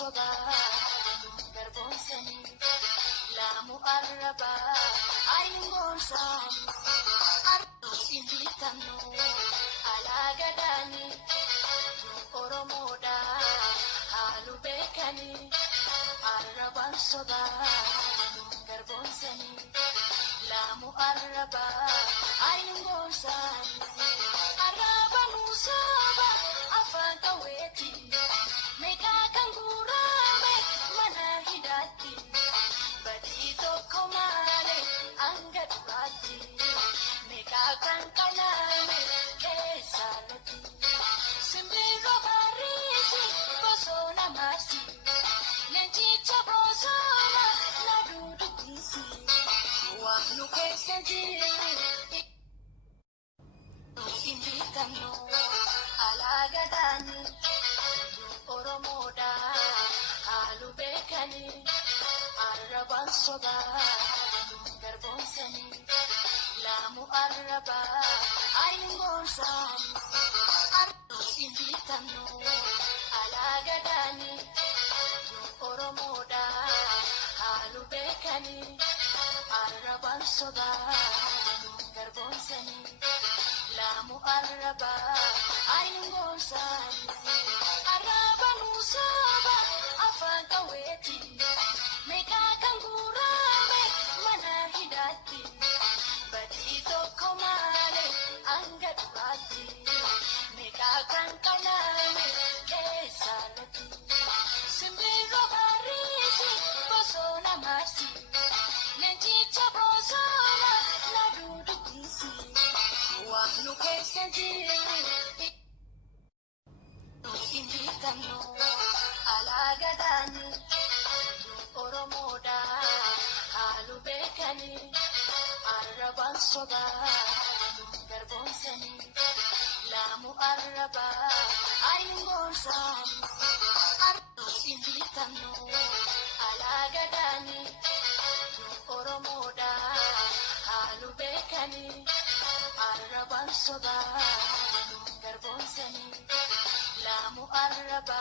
So Lamu araba aingosan araba nusaba afanta weti meka kangurame mana hidati badito komale anga dubati meka kankalame kesalati simbiro barisi bosona masi nenjicha bosona la dudukisi wahnu kesenjiri invitano alagadani oromoda halu bekani araban soba garbonsani lamu araba aingosan invitano alagadani oromoda halu bekani araban soba garbonsani lamu araba